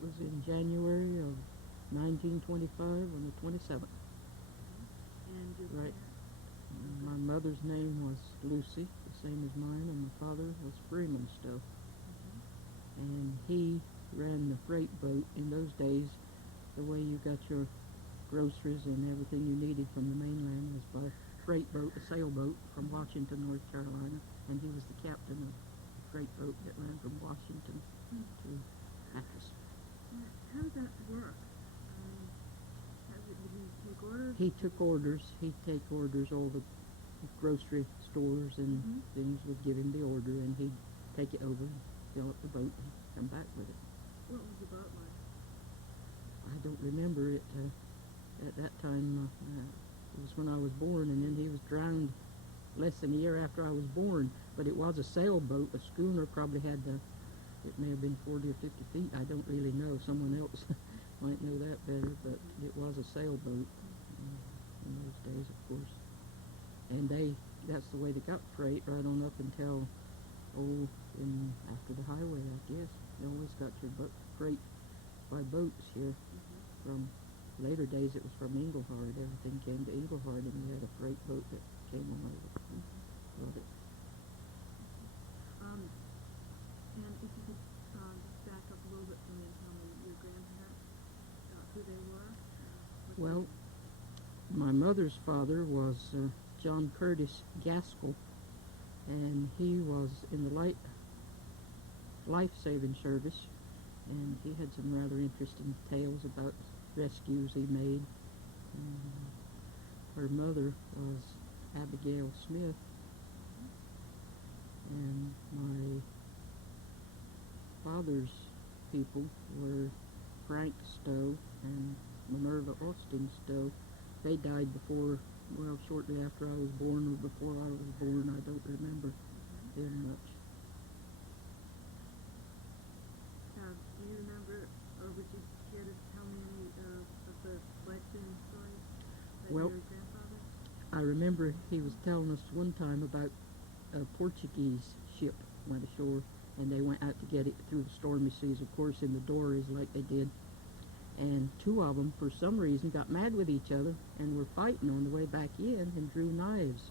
It was in January of 1925 on the 27th. And your Right. parents? My mother's name was Lucy, the same as mine, and my father was Freeman Stowe. And he ran the freight boat. In those days, the way you got your groceries and everything you needed from the mainland was by freight boat, a sailboat from Washington, North Carolina, and he was the captain of the freight boat that ran from Washington to Hatteras. How did that work? Did he take orders? He took orders. He'd take orders. All the grocery stores and things would give him the order, and he'd take it over and fill up the boat and come back with it. What was the boat like? I don't remember it at that time. It was when I was born, and then he was drowned less than a year after I was born. But it was a sailboat. A schooner probably had it may have been 40 or 50 feet. I don't really know. Someone else might know that better, but it was a sailboat in those days, of course. And that's the way they got freight right on up until, after the highway, I guess. You always got your freight by boats here. From later days, it was from Englehart. Everything came to Englehart, and we had a freight boat that came on over. Love it. And if you could just back up a little bit for me and tell me your grandparents, who they were? Well, my mother's father was John Curtis Gaskell, and he was in the life-saving service, and he had some rather interesting tales about rescues he made. Her mother was Abigail Smith, and my father's people were Frank Stowe and Minerva Austin Stowe. They died shortly after I was born, or before I was born. I don't remember them much. Do you remember, or would you care to tell me any of the life-saving stories that your grandfather? I remember he was telling us one time about a Portuguese ship went ashore, and they went out to get it through the stormy seas, of course, in the dories like they did. And two of them, for some reason, got mad with each other and were fighting on the way back in and drew knives.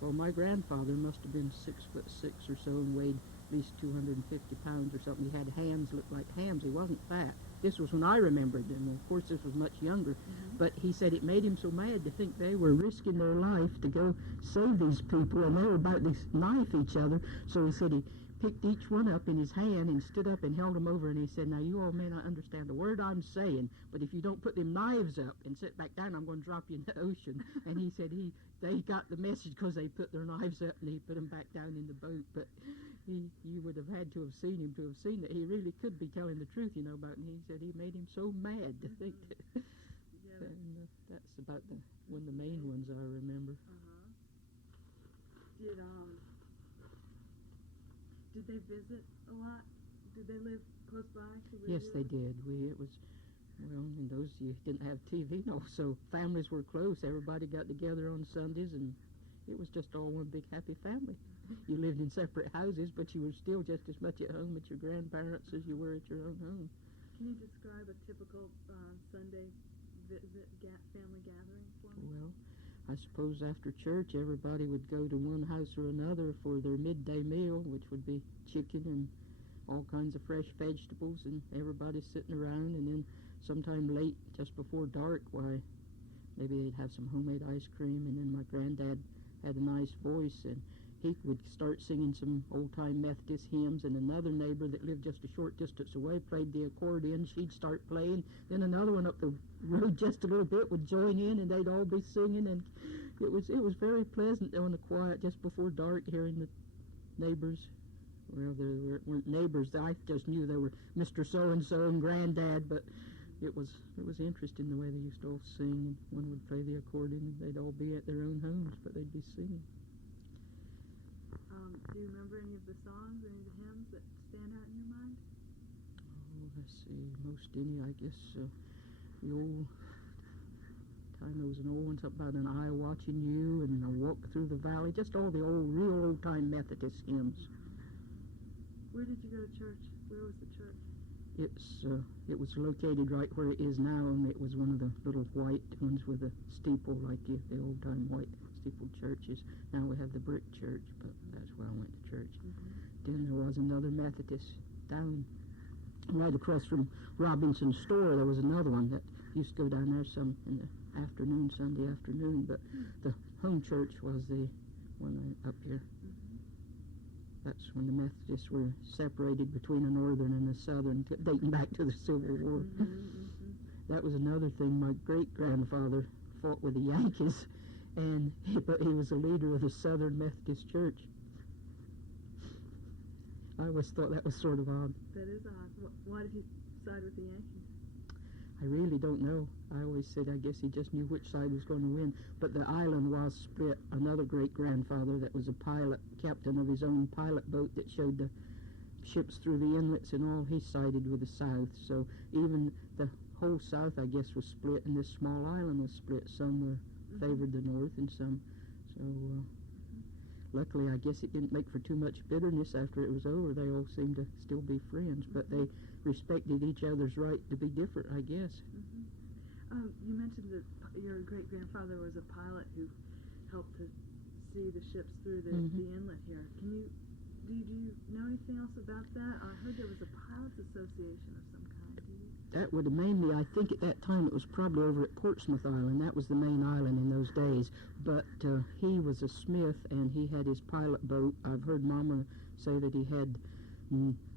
Well, my grandfather must have been 6'6" or so and weighed at least 250 pounds or something. He had hands, looked like hams. He wasn't fat. This was when I remembered them. Of course, this was much younger. But he said it made him so mad to think they were risking their life to go save these people, and they were about to knife each other. So he said he picked each one up in his hand and stood up and held them over, and he said, "Now you all may not understand a word I'm saying, but if you don't put them knives up and sit back down, I'm going to drop you in the ocean." And he said they got the message because they put their knives up, and he put them back down in the boat. But you would have had to have seen him to have seen that he really could be telling the truth, about it. And he said he made him so mad to think that. And that's about one of the main ones I remember. Did they visit a lot? Did they live close by to where Yes, you they lived? did. In those you didn't have TV, so families were close. Everybody got together on Sundays, and it was just all one big happy family. You lived in separate houses, but you were still just as much at home at your grandparents' as you were at your own home. Can you describe a typical Sunday family gathering for me? Well, I suppose after church, everybody would go to one house or another for their midday meal, which would be chicken and all kinds of fresh vegetables, and everybody sitting around. And then sometime late, just before dark, maybe they'd have some homemade ice cream. And then my granddad had a nice voice, and he would start singing some old-time Methodist hymns, and another neighbor that lived just a short distance away played the accordion. She'd start playing. Then another one up the road just a little bit would join in, and they'd all be singing. And it was very pleasant on the quiet just before dark, hearing the neighbors. Well, there weren't neighbors. I just knew they were Mr. So-and-so and Granddad, but it was interesting the way they used to all sing. And one would play the accordion, and they'd all be at their own homes, but they'd be singing. Do you remember any of the songs, any of the hymns that stand out in your mind? Oh, let's see. Most any, I guess, the old time, there was an old one, something about an eye watching you and a walk through the valley, just all the real old-time Methodist hymns. Where did you go to church? Where was the church? It was located right where it is now, and it was one of the little white ones with a steeple like the old-time white steepled churches. Now we have the brick church, but that's where I went to church. Then there was another Methodist down right across from Robinson's store. There was another one that used to go down there some in the afternoon, Sunday afternoon, but the home church was the one up here. That's when the Methodists were separated between a northern and a southern, dating back to the Civil War. That was another thing. My great-grandfather fought with the Yankees, but he was a leader of the Southern Methodist Church. I always thought that was sort of odd. That is odd. Why did he side with the Yankees? I really don't know. I always said I guess he just knew which side was going to win. But the island was split. Another great-grandfather that was a pilot, captain of his own pilot boat that showed the ships through the inlets and all, he sided with the South. So even the whole South, I guess, was split, and this small island was split. Some were favored the North and some. So luckily, I guess it didn't make for too much bitterness after it was over. They all seemed to still be friends, but they respected each other's right to be different, I guess. You mentioned that your great-grandfather was a pilot who helped to see the ships through the inlet here. Do you know anything else about that? I heard there was a pilots association of some kind. That would have mainly, I think at that time it was probably over at Portsmouth Island. That was the main island in those days. But he was a smith, and he had his pilot boat. I've heard Mama say that he had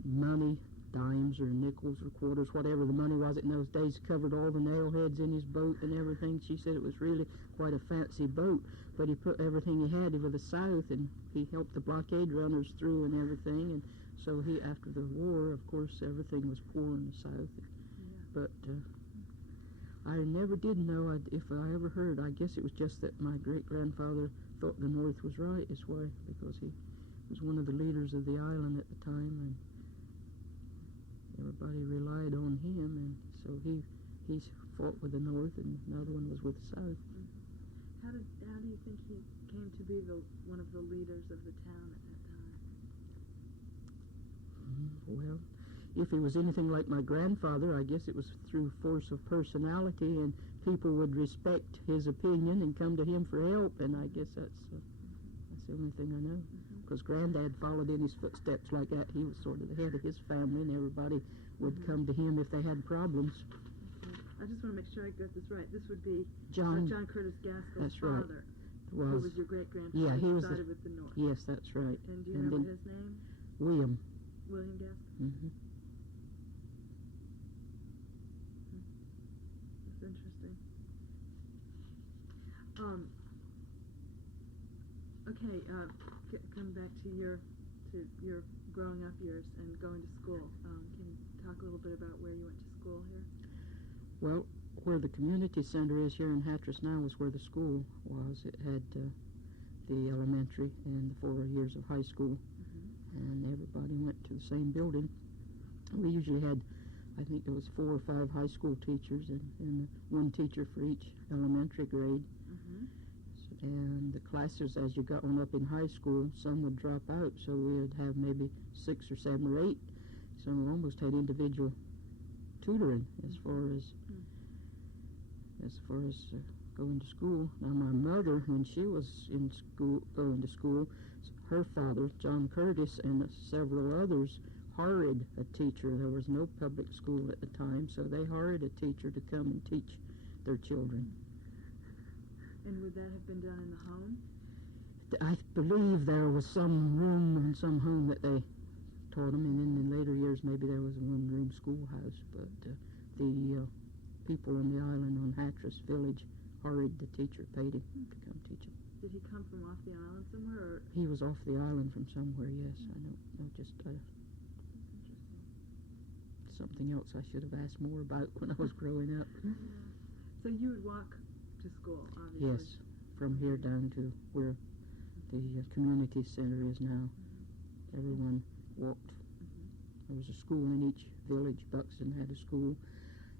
money, dimes or nickels or quarters, whatever the money was in those days, covered all the nail heads in his boat and everything. She said it was really quite a fancy boat, but he put everything he had over the South, and he helped the blockade runners through and everything. And so after the war, of course, everything was poor in the South. But I never did know if I ever heard. I guess it was just that my great-grandfather thought the North was right, is why, because he was one of the leaders of the island at the time, and everybody relied on him, and so he fought with the North, and another one was with the South. How do you think he came to be one of the leaders of the town at that time? Well, if he was anything like my grandfather, I guess it was through force of personality, and people would respect his opinion and come to him for help, and I guess that's the only thing I know. Because Granddad followed in his footsteps like that. He was sort of the head of his family, and everybody would come to him if they had problems. I just want to make sure I got this right. This would be John Curtis Gaskell's that's father, right. who was your great-grandfather. Yeah, he was sided with the North. Yes, that's right. And do you remember his name? William. William Gaskell? That's interesting. Okay, come back to your growing up years and going to school. Can you talk a little bit about where you went to school here? Well, where the community center is here in Hatteras now was where the school was. It had the elementary and the 4 years of high school, and everybody went to the same building. We usually had, I think there was 4 or 5 high school teachers and one teacher for each elementary grade. And the classes, as you got on up in high school, some would drop out, so we would have maybe 6 or 7 or 8. Some almost had individual tutoring as far as going to school. Now, my mother, when she was in school, going to school, her father, John Curtis, and several others hired a teacher. There was no public school at the time, so they hired a teacher to come and teach their children. And would that have been done in the home? I believe there was some room in some home that they taught them, and then in later years maybe there was a one-room schoolhouse. But the people on the island on Hatteras Village hired the teacher, paid him to come teach them. Did he come from off the island somewhere? Or? He was off the island from somewhere, yes. I know. Just something else I should have asked more about when I was growing up. So you would walk to school, obviously? Yes, from here down to where the community center is now. Everyone walked. There was a school in each village. Buxton had a school,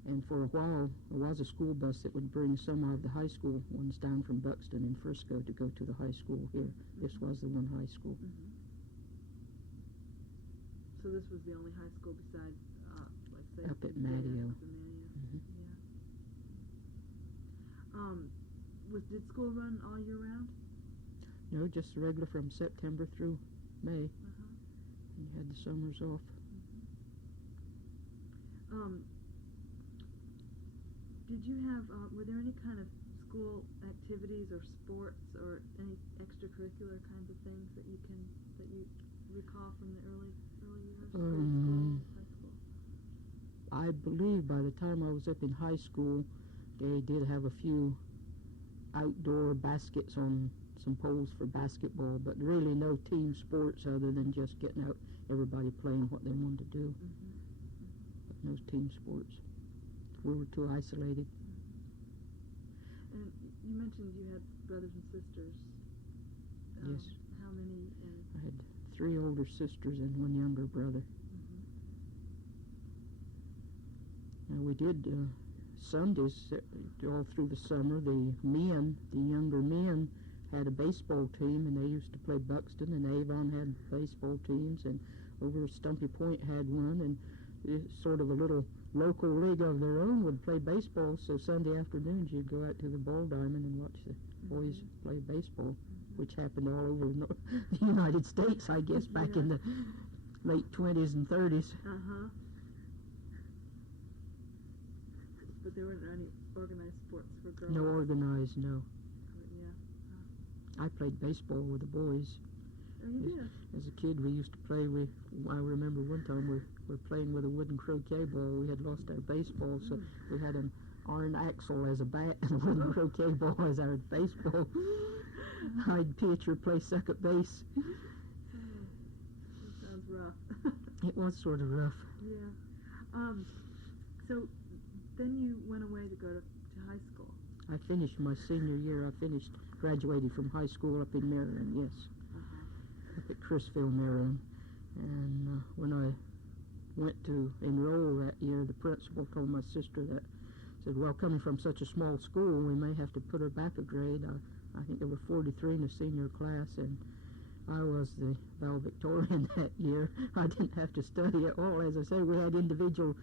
and for a while there was a school bus that would bring some of the high school ones down from Buxton and Frisco to go to the high school here. This was the one high school. So this was the only high school besides, like, say, up at Matteo. The Matteo. Yeah. Did school run all year round? No, just regular from September through May. Uh-huh. And you had the summers off. Did you have, were there any kind of school activities or sports or any extracurricular kinds of things that you recall from the early years? Grade school, high school? I believe by the time I was up in high school, they did have a few outdoor baskets on some poles for basketball, but really no team sports other than just getting out, everybody playing what they wanted to do. But no team sports. We were too isolated. And you mentioned you had brothers and sisters. Yes. How many? I had 3 older sisters and 1 younger brother. Now we did Sundays all through the summer. The younger men, had a baseball team, and they used to play Buxton, and Avon had baseball teams, and over Stumpy Point had one, and sort of a little local league of their own would play baseball. So Sunday afternoons you'd go out to the Ball Diamond and watch the boys play baseball, which happened all over the United States, I guess, back in the late 20s and 30s. But there weren't any organized sports for girls? No organized, no. Yeah. I played baseball with the boys. Oh, you did? As a kid, we used to play. I remember one time we're playing with a wooden croquet ball. We had lost our baseball, so we had an iron axle as a bat and a wooden croquet ball as our baseball. I'd pitch or play second base. That sounds rough. It was sort of rough. Yeah. So then you went away to go to high school. I finished my senior year. Graduated from high school up in Maryland, yes. Up at Crisville, Maryland. And when I went to enroll that year, the principal told my sister said, well, coming from such a small school, we may have to put her back a grade. I think there were 43 in the senior class, and I was the valedictorian that year. I didn't have to study at all. As I say, we had individual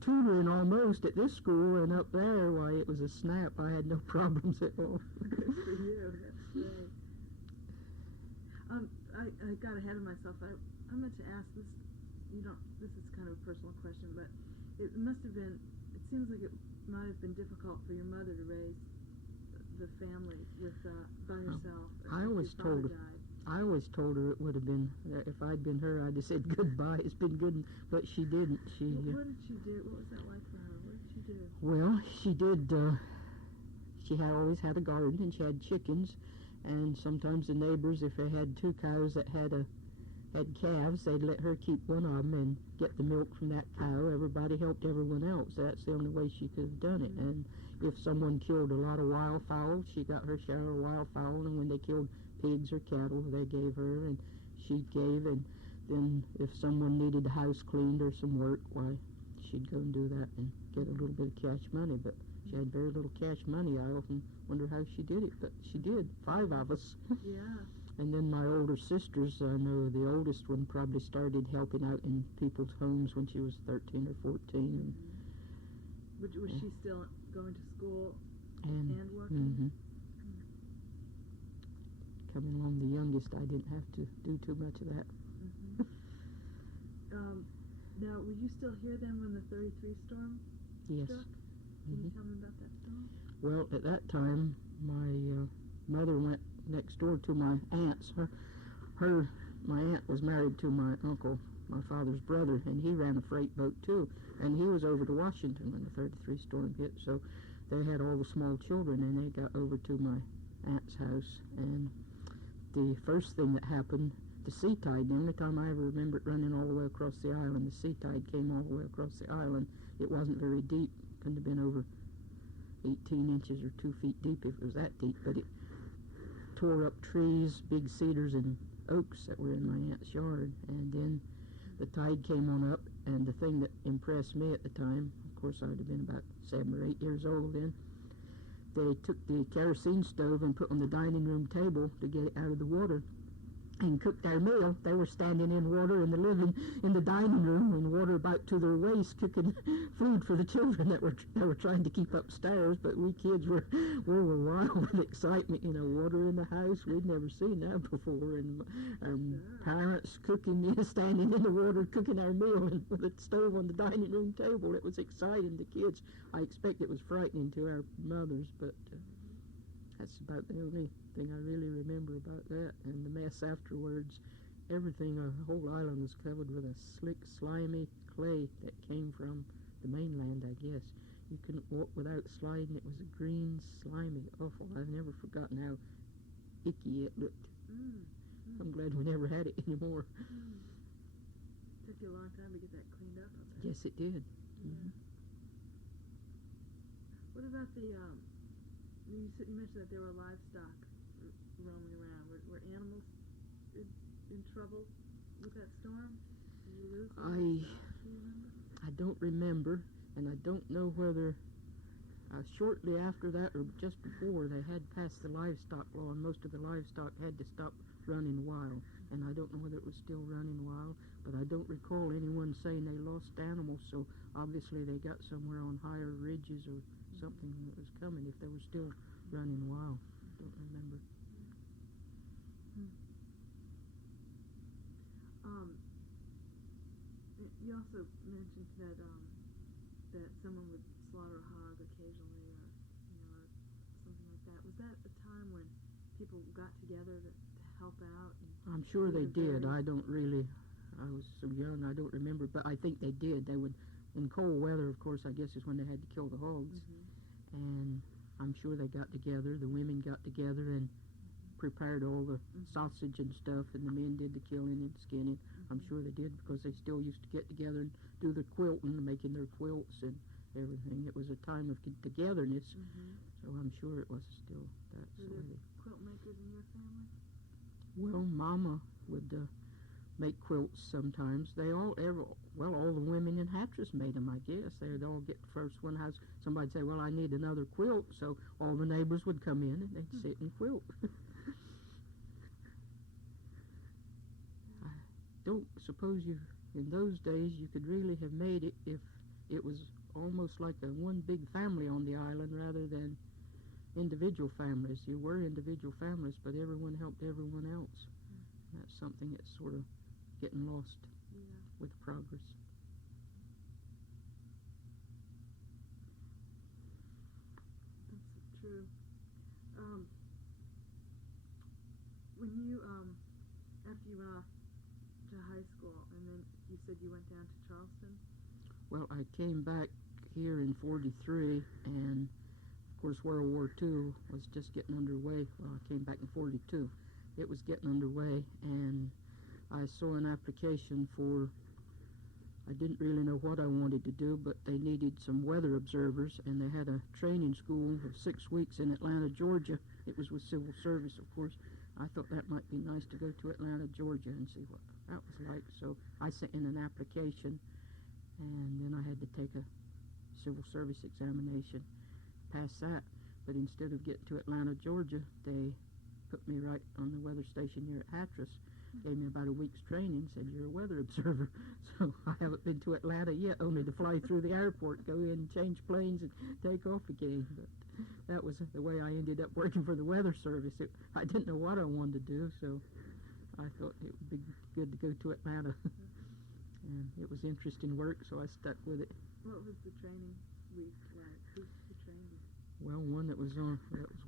tutoring almost at this school, and up there, why, it was a snap. I had no problems at all. Good for you. That's great. I got ahead of myself. I meant to ask this. This is kind of a personal question, but it must have been. It seems like it might have been difficult for your mother to raise the family by herself. I always told her it would have been, if I'd been her, I'd have said goodbye. It's been good, but she didn't. What did she do? What was that like for her? What did she do? Well, she did. She had always had a garden, and she had chickens. And sometimes the neighbors, if they had 2 cows that had calves, they'd let her keep one of them and get the milk from that cow. Everybody helped everyone else. That's the only way she could have done it. And if someone killed a lot of wildfowl, she got her share of wildfowl. And when they killed pigs or cattle, they gave her, and she gave. And then if someone needed the house cleaned or some work, why, she'd go and do that and get a little bit of cash money. But she had very little cash money. I often wonder how she did it, but she did. 5 of us. Yeah. And then my older sisters, I know the oldest one probably started helping out in people's homes when she was 13 or 14. And, was she still going to school and working? Mm-hmm. Coming along the youngest, I didn't have to do too much of that. Now, were you still here then when the 33 storm Yes. struck? Can you tell me about that storm? Well, at that time, my mother went next door to my aunt's. My aunt was married to my uncle, my father's brother, and he ran a freight boat too. And he was over to Washington when the 33 storm hit, so they had all the small children, and they got over to my aunt's house. And the first thing that happened, the sea tide, the only time I ever remember it running all the way across the island, the sea tide came all the way across the island. It wasn't very deep, couldn't have been over 18 inches or 2 feet deep if it was that deep, but it tore up trees, big cedars and oaks that were in my aunt's yard. And then the tide came on up, and the thing that impressed me at the time, of course I would have been about 7 or 8 years old then, they took the kerosene stove and put on the dining room table to get it out of the water. and cooked our meal. They were standing in water in the dining room, and water about to their waist, cooking food for the children that were trying to keep upstairs. But we kids were wild with excitement. Water in the house. We'd never seen that before, and parents cooking, standing in the water cooking our meal, and with a stove on the dining room table. It was exciting to kids. I expect it was frightening to our mothers, but that's about the only thing I really remember about that. And the mess afterwards, everything, the whole island was covered with a slick, slimy clay that came from the mainland, I guess. You couldn't walk without sliding. It was a green, slimy, awful. I've never forgotten how icky it looked. I'm glad we never had it anymore. Took you a long time to get that cleaned up, I bet. Yes, it did. Yeah. What about the, you mentioned that there were livestock roaming around. Were animals in trouble with that storm? Did you lose them? Do you remember? I don't remember, and I don't know whether shortly after that or just before they had passed the livestock law, and most of the livestock had to stop running wild. And I don't know whether it was still running wild, but I don't recall anyone saying they lost animals, so obviously they got somewhere on higher ridges or something that was coming if they were still running wild. Don't remember. You also mentioned that someone would slaughter a hog occasionally, or something like that. Was that a time when people got together to help out? I'm sure they did. I was so young, I don't remember, but I think they did. They would, in cold weather, of course, I guess is when they had to kill the hogs. And I'm sure they got together, the women got together and prepared all the sausage and stuff, and the men did the killing and skinning. I'm sure they did, because they still used to get together and do the quilting, making their quilts and everything. It was a time of togetherness, so I'm sure it was still that. Were there quilt makers in your family? Well, Mama would make quilts sometimes. All the women in Hatteras made them, I guess. They'd all get first one house. Somebody'd say, well, I need another quilt, so all the neighbors would come in and they'd sit and quilt. I don't suppose in those days you could really have made it if it was almost like one big family on the island rather than individual families. You were individual families, but everyone helped everyone else. That's something that's sort of getting lost with progress. That's true. When you, after you went off to high school, and then you said you went down to Charleston? Well, I came back here in 43, and of course World War II was just getting underway. Well, I came back in 42. It was getting underway, and I saw an application I didn't really know what I wanted to do, but they needed some weather observers, and they had a training school of 6 weeks in Atlanta, Georgia. It was with civil service, of course. I thought that might be nice to go to Atlanta, Georgia, and see what that was like. So I sent in an application, and then I had to take a civil service examination, pass that. But instead of getting to Atlanta, Georgia, they put me right on the weather station here at Hatteras. Gave me about a week's training, said you're a weather observer. So I haven't been to Atlanta yet, only to fly through the airport, go in, change planes, and take off again. But that was the way I ended up working for the Weather Service. I didn't know what I wanted to do, so I thought it would be good to go to Atlanta. And it was interesting work, so I stuck with it. What was the training week like? Who trained you? Well, one that was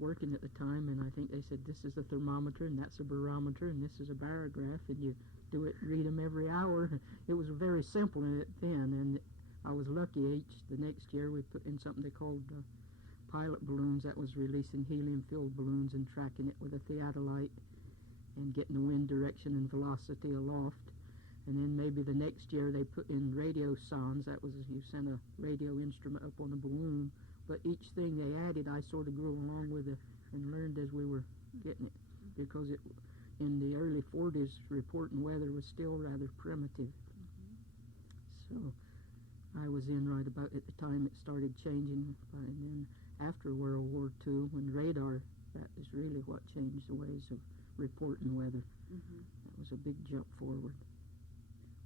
working at the time, and I think they said this is a thermometer and that's a barometer and this is a barograph, and you read them every hour. It was very simple then, and I was lucky. The next year we put in something they called pilot balloons. That was releasing helium-filled balloons and tracking it with a theodolite and getting the wind direction and velocity aloft. And then maybe the next year they put in radio sondes. That was, you sent a radio instrument up on a balloon. But each thing they added, I sort of grew along with it and learned as we were getting it, because in the early 40s, reporting weather was still rather primitive. So I was in right about at the time it started changing. And then after World War II, when radar, that is really what changed the ways of reporting weather. was a big jump forward.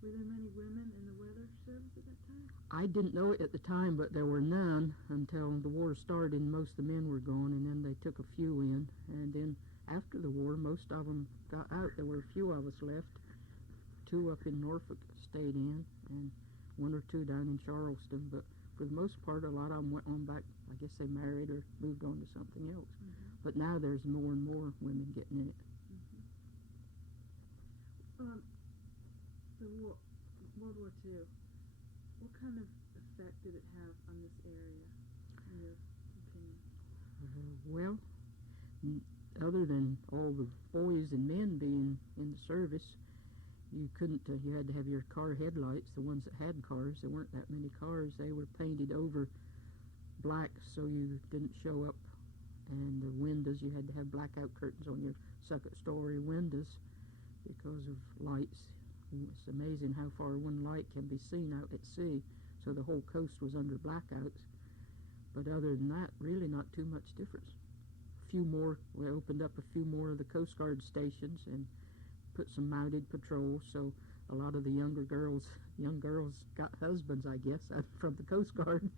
Were there many women in the weather service at that time? I didn't know it at the time, but there were none until the war started and most of the men were gone, and then they took a few in. And then after the war, most of them got out. There were a few of us left. 2 up in Norfolk stayed in, and 1 or 2 down in Charleston. But for the most part, a lot of them went on back. I guess they married or moved on to something else. Mm-hmm. But now there's more and more women getting in it. Mm-hmm. The World War II, what kind of effect did it have on this area, in your opinion? Well, other than all the boys and men being in the service, you couldn't, you had to have your car headlights, the ones that had cars. There weren't that many cars. They were painted over black so you didn't show up. And the windows, you had to have blackout curtains on your second-story windows because of lights. It's amazing how far one light can be seen out at sea. So the whole coast was under blackouts. But other than that, really not too much difference. We opened up a few more of the Coast Guard stations and put some mounted patrols, so a lot of the young girls got husbands, I guess, from the Coast Guard.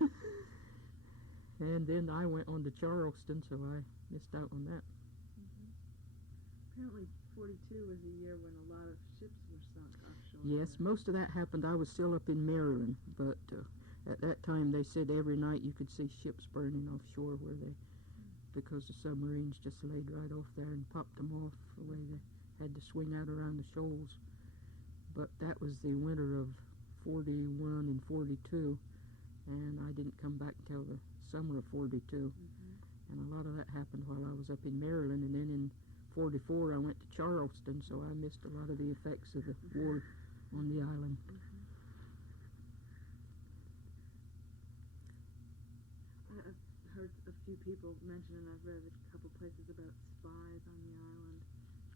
And then I went on to Charleston, so I missed out on that. Mm-hmm. Apparently 42 was a year when a lot of ships were sunk offshore. Yes, most of that happened. I was still up in Maryland, but at that time they said every night you could see ships burning offshore because the submarines just laid right off there and popped them off the way they had to swing out around the shoals. But that was the winter of 41 and 42, and I didn't come back until the summer of 42. Mm-hmm. And a lot of that happened while I was up in Maryland, and then in 44 I went to Charleston, so I missed a lot of the effects of the war on the island. Mm-hmm. I've heard a few people mention, and I've read a couple places about spies on the island.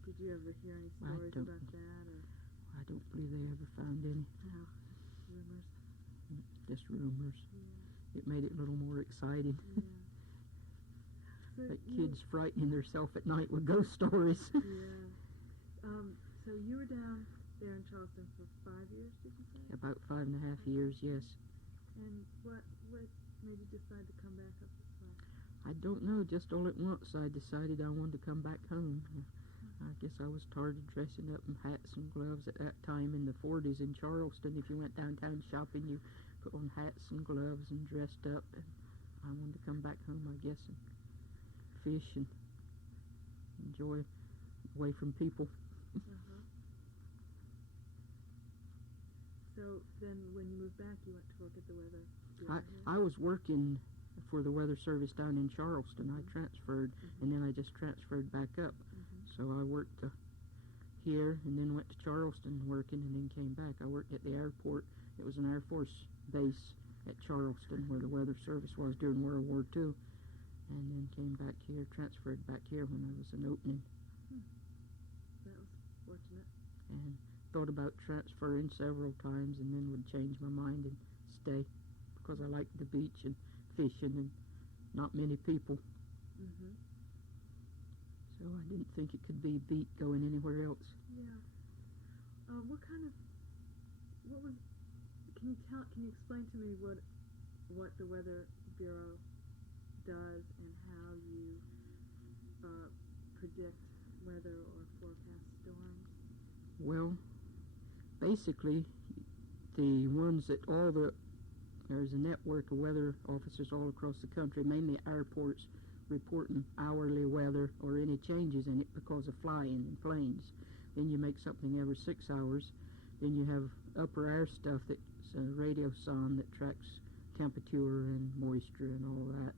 Did you ever hear any stories about that? Or? I don't believe they ever found any. No, rumors. Just rumors. Yeah. It made it a little more exciting. Yeah. So Like kids frightening themselves at night with ghost stories. Yeah. So you were down there in Charleston for 5 years, did you say? About 5.5 years, yes. And what made you decide to come back up this way? I don't know, just all at once I decided I wanted to come back home. I guess I was tired of dressing up in hats and gloves at that time in the 40s in Charleston. If you went downtown shopping, you put on hats and gloves and dressed up. And I wanted to come back home, I guess, and fish and enjoy away from people. Uh-huh. So then when you moved back, you went to work at the Weather Bureau? I was working for the Weather Service down in Charleston. I transferred, and then I just transferred back up. So I worked here and then went to Charleston working and then came back. I worked at the airport. It was an Air Force base at Charleston where the Weather Service was during World War II. And then came back here, transferred back here when there was an opening. That was fortunate. And thought about transferring several times and then would change my mind and stay because I liked the beach and fishing and not many people. Mm-hmm. So I didn't think it could be beat going anywhere else. Yeah. Can you explain to me what the Weather Bureau does and how you predict weather or forecast storms? Well, basically, the ones that there's a network of weather officers all across the country, mainly airports, reporting hourly weather or any changes in it because of flying in planes. Then you make something every 6 hours. Then you have upper air stuff that's a radio sound that tracks temperature and moisture and all that.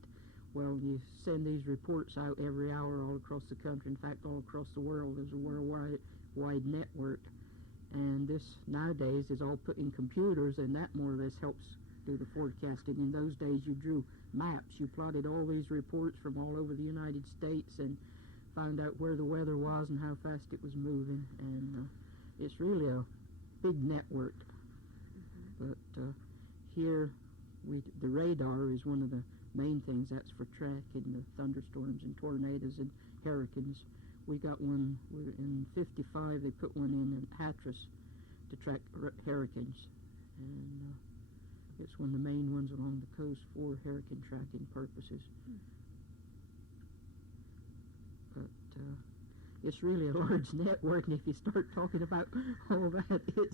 Well, you send these reports out every hour all across the country. In fact, all across the world. There's a worldwide network. And this nowadays is all put in computers, and that more or less helps do the forecasting. In those days, you drew maps. You plotted all these reports from all over the United States and found out where the weather was and how fast it was moving. And it's really a big network. But here, the radar is one of the main things. That's for tracking the thunderstorms and tornadoes and hurricanes. we got one in '55. They put one in Hatteras to track hurricanes, and it's one of the main ones along the coast for hurricane tracking purposes. But it's really a large network, and if you start talking about all that, and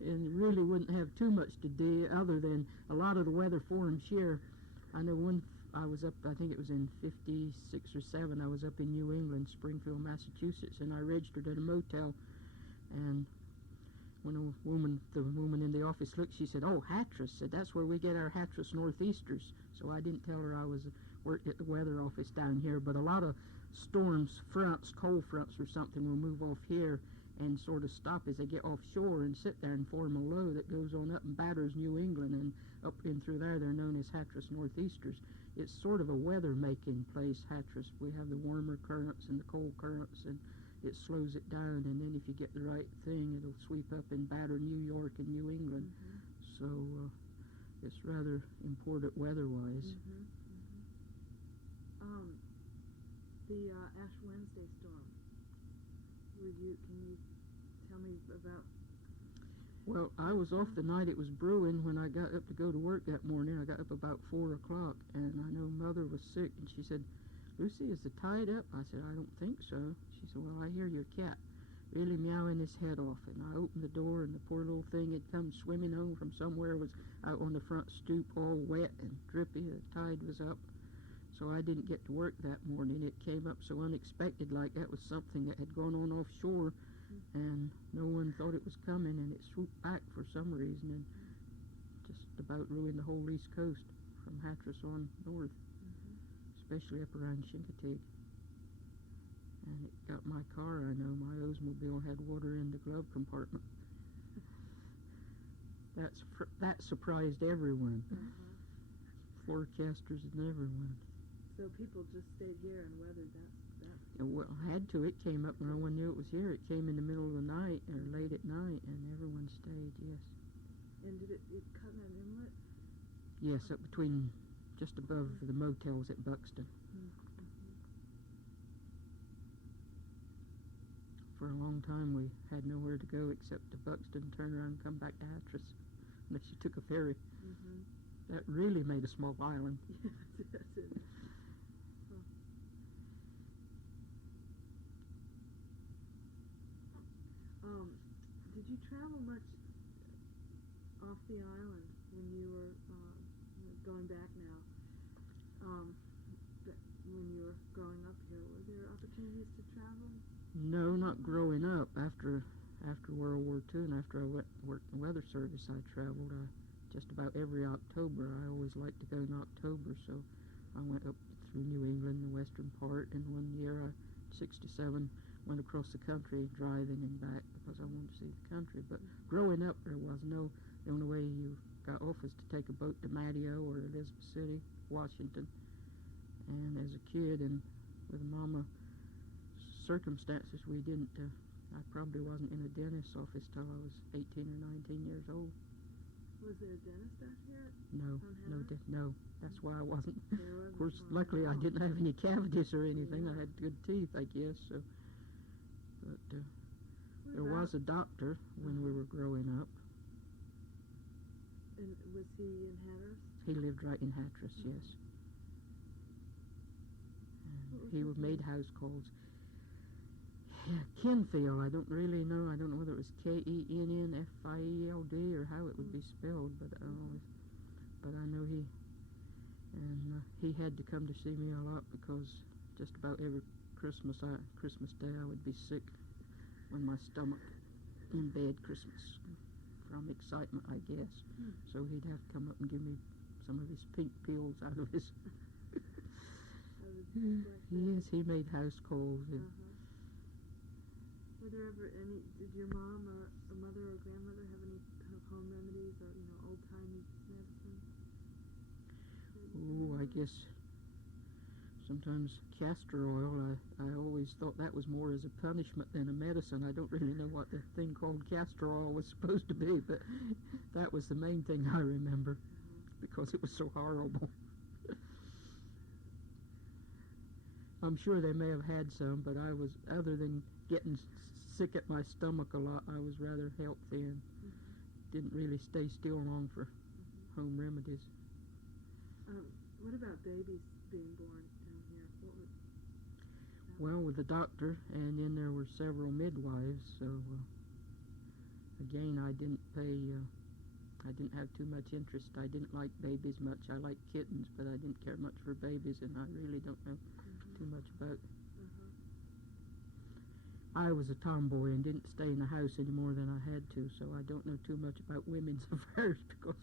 it really wouldn't have too much to do other than a lot of the weather forums here. I know I was up, I think it was in '56 or '7, I was up in New England, Springfield, Massachusetts, and I registered at a motel, and when the woman in the office looked, she said, "Oh, Hatteras," said, "that's where we get our Hatteras northeasters." So I didn't tell her I worked at the weather office down here, but a lot of storms, fronts, cold fronts or something will move off here and sort of stop as they get offshore and sit there and form a low that goes on up and batters New England, and up in through there they're known as Hatteras northeasters. It's sort of a weather-making place, Hatteras. We have the warmer currents and the cold currents, and it slows it down, and then if you get the right thing, it'll sweep up and batter New York and New England. So it's rather important weather-wise. The Ash Wednesday storm. Can you tell me about? Well, I was off the night it was brewing when I got up to go to work that morning. I got up about 4 o'clock, and I know Mother was sick, and she said, "Lucy, is the tide up?" I said, "I don't think so." She said, "Well, I hear your cat really meowing his head off." And I opened the door, and the poor little thing had come swimming home from somewhere, was out on the front stoop all wet and drippy. The tide was up. So I didn't get to work that morning. It came up so unexpected, like that was something that had gone on offshore, and no one thought it was coming, and it swooped back for some reason and just about ruined the whole East Coast from Hatteras on north, especially up around Chincoteague. And it got my car, I know. My Oldsmobile had water in the glove compartment. That surprised everyone, forecasters and everyone. So people just stayed here and weathered that. Well, had to. It came up when no one knew it was here. It came in the middle of the night or late at night, and everyone stayed, yes. And did it cut an inlet? Yes, up between, just above the motels at Buxton. For a long time we had nowhere to go except to Buxton, turn around and come back to Hatteras, unless you took a ferry. That really made a small island. Yes, that's it. Did you travel much off the island when you were going back now? When you were growing up here, were there opportunities to travel? No, not growing up. After World War II and after I worked in the weather service, I traveled just about every October. I always liked to go in October, so I went up through New England, the western part, and one year, '67, went across the country driving and back because I wanted to see the country. But growing up, the only way you got off was to take a boat to Matteo or Elizabeth City, Washington. And as a kid, and with Mama circumstances, we didn't, I probably wasn't in a dentist's office till I was 18 or 19 years old. Was there a dentist out here? No, that's why I wasn't. Of course, luckily I didn't have any cavities or anything. I had good teeth, I guess. So, but there was a doctor when we were growing up. And was he in Hatteras? He lived right in Hatteras, yes. And he made house calls. Kenfield, I don't really know. I don't know whether it was Kennfield or how it would be spelled, but I know he had to come to see me a lot because just about every Christmas Day I would be sick on my stomach in bed Christmas from excitement, I guess. So he'd have to come up and give me some of his pink pills out of his. Yes, he made house calls. Were there ever any? Did your mom or a mother or grandmother have any kind of home remedies or old-timey medicine? Oh, I guess sometimes castor oil. I always thought that was more as a punishment than a medicine. I don't really know what the thing called castor oil was supposed to be, but that was the main thing I remember because it was so horrible. I'm sure they may have had some, but I was, other than getting sick at my stomach a lot, I was rather healthy and didn't really stay still long for home remedies. What about babies being born down here? What would Well, with the doctor, and then there were several midwives, so again, I didn't have too much interest. I didn't like babies much. I liked kittens, but I didn't care much for babies, and I really don't know too much about. I was a tomboy and didn't stay in the house any more than I had to, so I don't know too much about women's affairs. Because,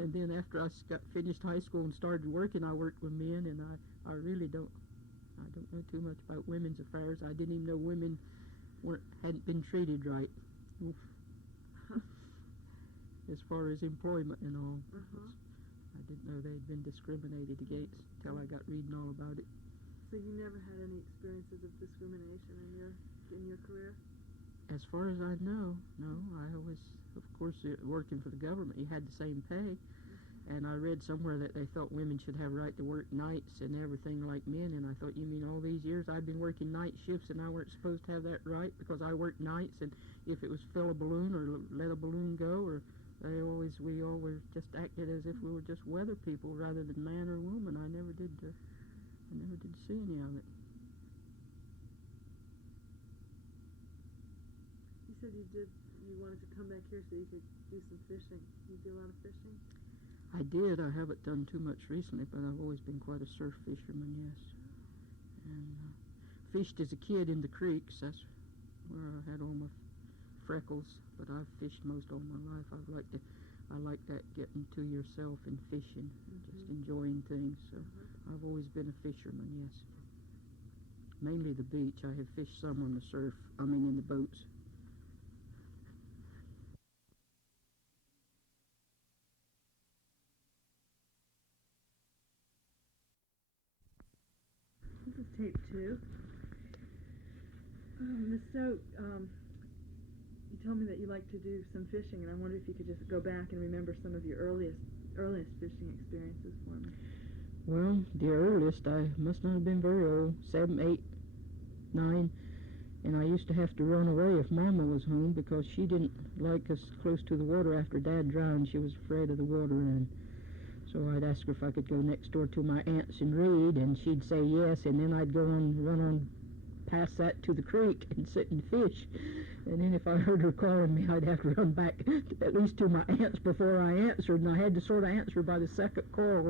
and then after I got finished high school and started working, I worked with men, and I really don't know too much about women's affairs. I didn't even know women hadn't been treated right. As far as employment and all. I didn't know they'd been discriminated against until I got reading all about it. So you never had any experiences of discrimination in your career? As far as I know, no. I always, of course, working for the government, you had the same pay. And I read somewhere that they thought women should have right to work nights and everything like men. And I thought, you mean all these years I've been working night shifts and I weren't supposed to have that right because I worked nights? And if it was fill a balloon or let a balloon go, or we all were just acted as if we were just weather people rather than man or woman. I never did see any of it. You said you wanted to come back here so you could do some fishing. You do a lot of fishing? I did. I haven't done too much recently, but I've always been quite a surf fisherman, yes. And fished as a kid in the creeks. That's where I had all my freckles. But I've fished most all my life. I like that getting to yourself and fishing, just enjoying things. So I've always been a fisherman, yes. Mainly the beach. I have fished some on the surf. In the boats. This is tape 2. Miss Stowe, you told me that you like to do some fishing, and I wonder if you could just go back and remember some of your earliest fishing experiences for me. Well, the earliest, I must not have been very old, 7, 8, 9, and I used to have to run away if Mama was home because she didn't like us close to the water after Dad drowned. She was afraid of the water, and so I'd ask her if I could go next door to my aunt's and read, and she'd say yes, and then I'd run on past that to the creek and sit and fish. And then if I heard her calling me, I'd have to run back at least to my aunt's before I answered, and I had to sort of answer by the second call,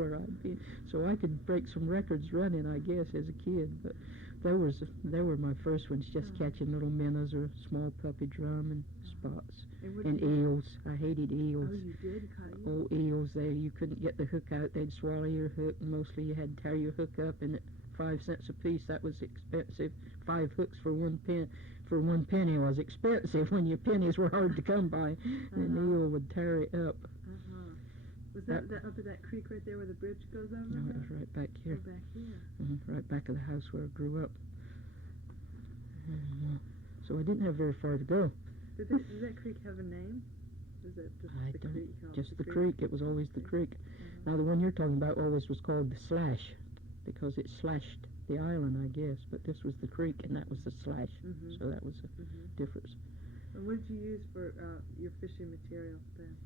so I could break some records running, I guess, as a kid. But they were my first ones, just catching little minnows or small puppy drum and spots. And eels. I hated eels. Oh, you did? Oh, eels. You couldn't get the hook out. They'd swallow your hook, and mostly you had to tear your hook up, and 5 cents a piece. That was expensive. 5 hooks for 1 pen. For 1 penny was expensive when your pennies were hard to come by. And the eel would tear it up. Was that up at that creek right there where the bridge goes over? No, it was right back here. Oh, back here. Right back of the house where I grew up. And, so I didn't have very far to go. Does that creek have a name? Is that just the creek? It was always the creek. Now the one you're talking about always was called the Slash, because it slashed the island, I guess. But this was the creek, and that was the Slash. So that was a difference. And what did you use for your fishing material then?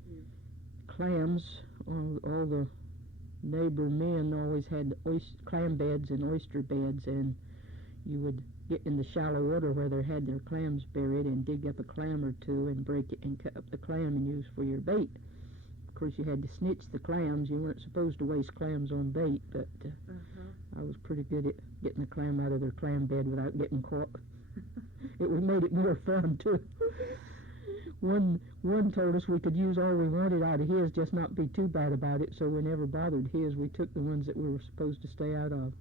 Clams. All the neighbor men always had clam beds and oyster beds, and you would get in the shallow water where they had their clams buried and dig up a clam or two and break it and cut up the clam and use for your bait. Of course, you had to snitch the clams. You weren't supposed to waste clams on bait, but I was pretty good at getting the clam out of their clam bed without getting caught. It made it more fun, too. One told us we could use all we wanted out of his, just not be too bad about it, so we never bothered his. We took the ones that we were supposed to stay out of.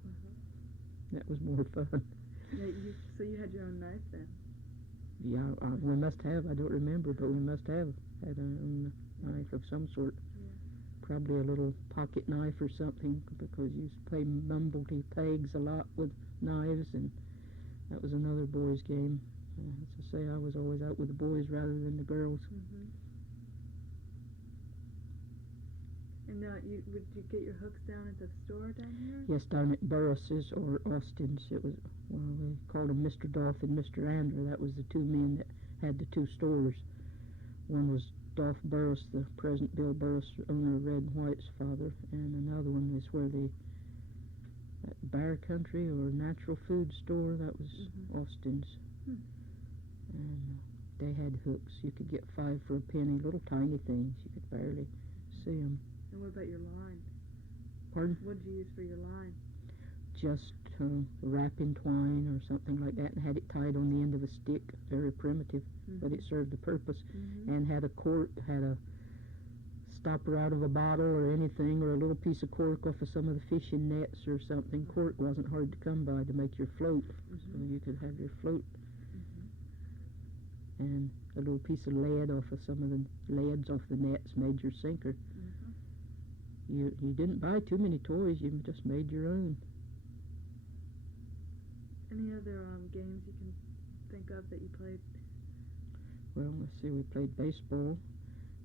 That was more fun. Yeah, so you had your own knife then? Yeah, we must have. I don't remember, but we must have had our own knife of some sort. Yeah. Probably a little pocket knife or something, because you used to play mumblety pegs a lot with knives, and that was another boys' game. As I say, I was always out with the boys rather than the girls. And would you get your hooks down at the store down here? Yes, down at Burris's or Austin's. It was, well, we called him Mr. Dolph and Mr. Andrew. That was the two men that had the two stores. One was Dolph Burris, the present Bill Burris, owner of Red and White's father, and another one is where the Bear Country or Natural Food Store, that was Austin's. And they had hooks. You could get 5 for a penny, little tiny things. You could barely see them. And what about your line? Pardon? What did you use for your line? Just wrapping twine or something like that, and had it tied on the end of a stick. Very primitive, but it served a purpose. And had a cork, had a stopper out of a bottle or anything, or a little piece of cork off of some of the fishing nets or something. Cork wasn't hard to come by to make your float, so you could have your float. And a little piece of lead off of some of the leads off the nets made your sinker. You didn't buy too many toys, you just made your own. Any other games you can think of that you played? Well, let's see, we played baseball,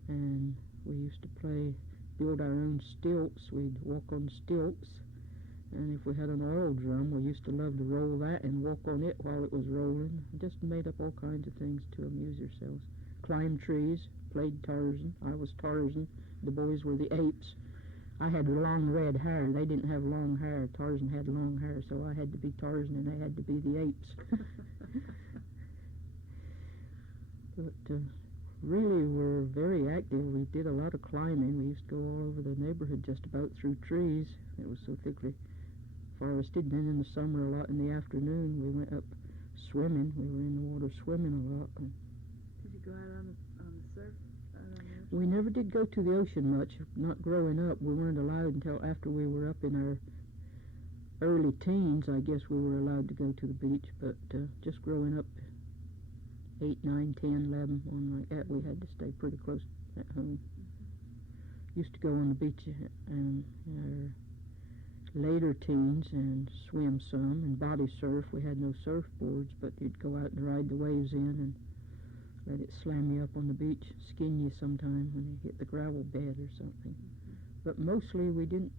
and we used to build our own stilts. We'd walk on stilts, and if we had an oil drum, we used to love to roll that and walk on it while it was rolling. Just made up all kinds of things to amuse ourselves. Climbed trees, played Tarzan. I was Tarzan. The boys were the apes. I had long red hair. They didn't have long hair. Tarzan had long hair, so I had to be Tarzan and they had to be the apes. But really were very active. We did a lot of climbing. We used to go all over the neighborhood just about through trees. It was so thickly forested. Then in the summer, a lot in the afternoon, we went up swimming. We were in the water swimming a lot. Did you go out on the surf? We never did go to the ocean much, not growing up. We weren't allowed until after we were up in our early teens. I guess we were allowed to go to the beach, but just growing up, 8, 9, 10, 11, on like that, we had to stay pretty close at home. Used to go on the beach in our later teens and swim some and body surf. We had no surfboards, but you'd go out and ride the waves in and let it slam you up on the beach, skin you sometime when you hit the gravel bed or something. But mostly we didn't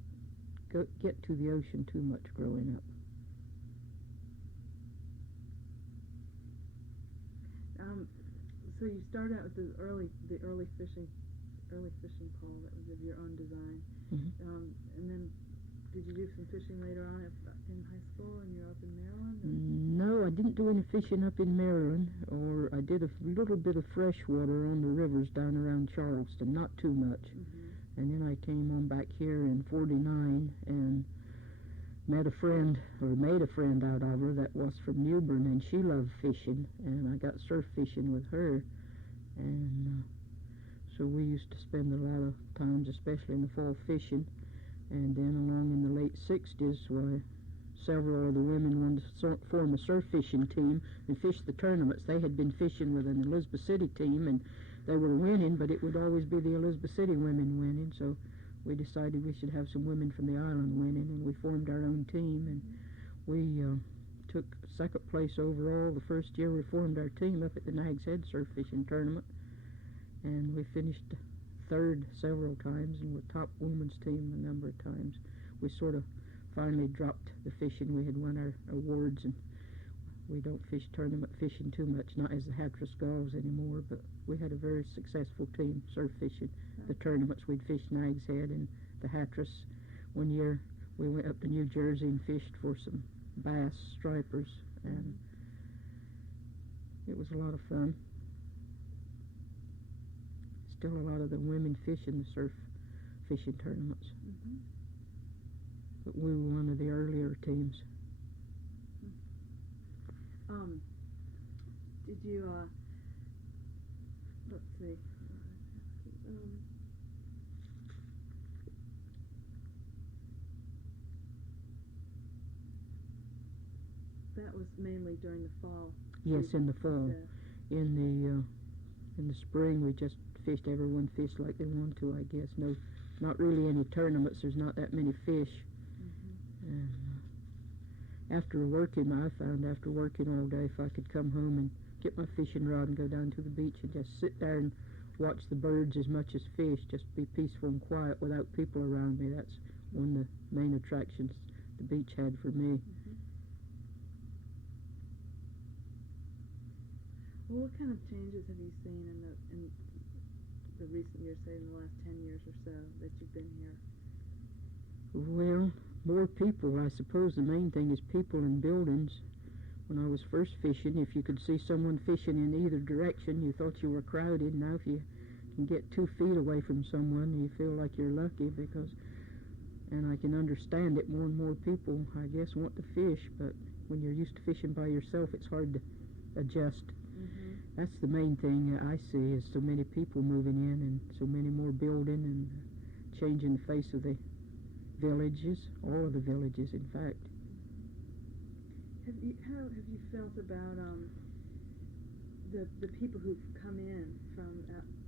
get to the ocean too much growing up. So you started out with the early fishing pole that was of your own design, and then did you do some fishing later on in high school and you're up in Maryland? No, I didn't do any fishing up in Maryland, or I did a little bit of freshwater on the rivers down around Charleston, not too much. And then I came on back here in 49 and made a friend out of her that was from Newbern, and she loved fishing, and I got surf fishing with her. And so we used to spend a lot of times, especially in the fall, fishing. And then along in the late 60s, several of the women wanted to form a surf fishing team and fish the tournaments. They had been fishing with an Elizabeth City team, and they were winning, but it would always be the Elizabeth City women winning. So we decided we should have some women from the island winning, and we formed our own team. And we took second place overall the first year we formed our team up at the Nag's Head surf fishing tournament. And we finished third several times, and were top women's team a number of times. We sort of finally dropped the fishing. We had won our awards, and we don't fish tournament fishing too much, not as the Hatteras Gulls anymore, but we had a very successful team surf fishing. The tournaments, we'd fish Nag's Head and the Hatteras. One year we went up to New Jersey and fished for some bass stripers, and it was a lot of fun. Still a lot of the women fish in the surf fishing tournaments. But we were one of the earlier teams. Did you, let's see, that was mainly during the fall? Yes, in the fall. In the spring we just fished. Everyone fished like they wanted to, I guess. No, not really any tournaments. There's not that many fish. And after working all day, if I could come home and get my fishing rod and go down to the beach and just sit there and watch the birds as much as fish, just be peaceful and quiet without people around me. That's one of the main attractions the beach had for me. Well, what kind of changes have you seen in the recent years, say in the last 10 years or so that you've been here? Well, more people. I suppose the main thing is people and buildings. When I was first fishing, if you could see someone fishing in either direction, you thought you were crowded. Now if you can get 2 feet away from someone, you feel like you're lucky, because, and I can understand it, more and more people, I guess, want to fish, but when you're used to fishing by yourself, it's hard to adjust. That's the main thing I see, is so many people moving in and so many more building and changing the face of the villages, all of the villages, in fact. How have you felt about the people who've come in from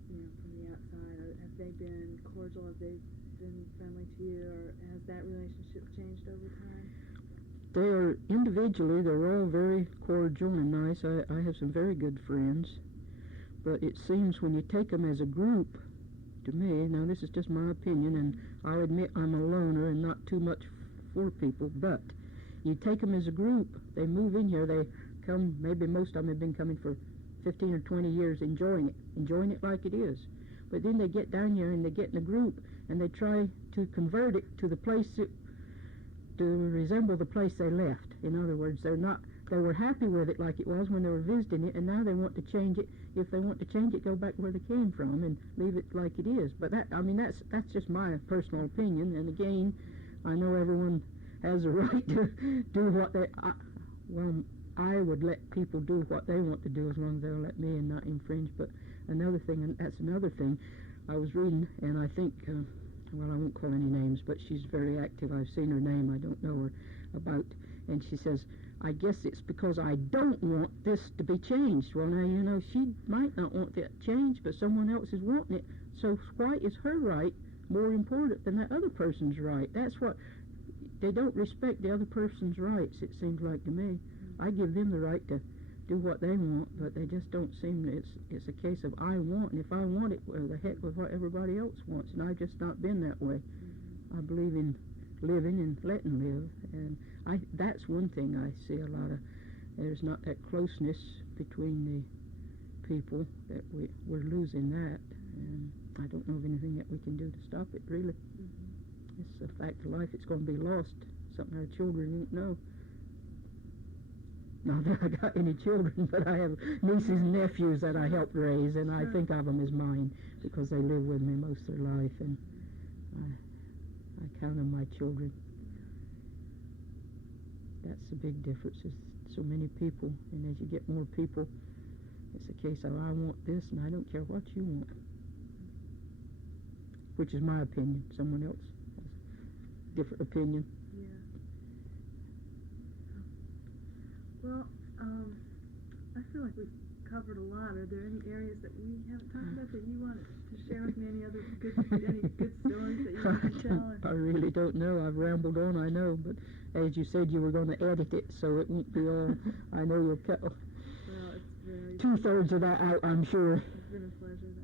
from the outside? Have they been cordial? Have they been friendly to you, or has that relationship changed over time? They are individually, they're all very cordial and nice. I have some very good friends, but it seems when you take them as a group, to me, now this is just my opinion, and I'll admit I'm a loner and not too much for people, but you take them as a group, they move in here, they come, maybe most of them have been coming for 15 or 20 years, enjoying it like it is. But then they get down here and they get in a group and they try to convert it to the place to resemble the place they left. In other words, they were happy with it like it was when they were visiting it, and now they want to change it. If they want to change it, go back where they came from and leave it like it is. But that's just my personal opinion, and again, I know everyone has a right to do what I would let people do what they want to do as long as they'll let me and not infringe. But another thing, and that's another thing, I was reading, and I think, well, I won't call any names, but she's very active. I've seen her name, I don't know her about, and she says, I guess it's because I don't want this to be changed. Well, now, she might not want that changed, but someone else is wanting it. So why is her right more important than that other person's right? That's what, they don't respect the other person's rights, it seems like to me. I give them the right to do what they want, but they just don't seem, it's a case of I want, and if I want it, well, the heck with what everybody else wants, and I've just not been that way. I believe in living and letting live, and that's one thing I see a lot of. There's not that closeness between the people, that we're losing that, and I don't know of anything that we can do to stop it, really. It's a fact of life. It's going to be lost, something our children won't know. Not that I got any children, but I have nieces and nephews that I helped raise, and I think of them as mine because they live with me most of their life, and I count them my children. That's the big difference, is so many people, and as you get more people, it's a case of I want this, and I don't care what you want, which is my opinion. Someone else has a different opinion. Well, I feel like we've covered a lot. Are there any areas that we haven't talked about that you want to share with me? Any good stories that you want to tell? I really don't know. I've rambled on, I know, but as you said, you were going to edit it, so it won't be all. I know you'll cut Well, it's very 2/3 of that out, I'm sure. It's been a pleasure.